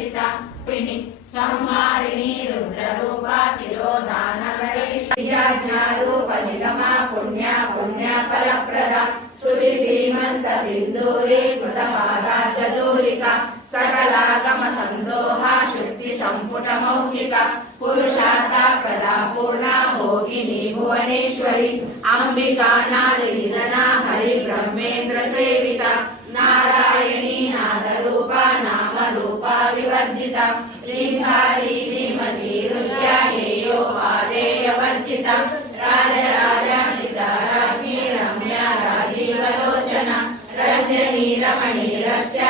వివర్జిత సంహారిణి రుద్రరూప తిరోధానరూప నిగమ పుణ్య పుణ్య ఫలప్రద శృతి సీమంత సింధూరి కృత పాదార్గదూలిక సకలాగమ సందోహ శుద్ధి సంపుట మౌఖిక పురుషార్థ ప్రదా పూర్ణ భోగిని భువనేశ్వరి అంబికా నాది నిధన వర్జితం. లింగారి శ్రీమతి రుద్యాయేయో పాదేయ వర్జిత. రాజరాజాజితారాజ్ఞి రమ్య రాజీవలోచన. రజనీ రమణీ రస్య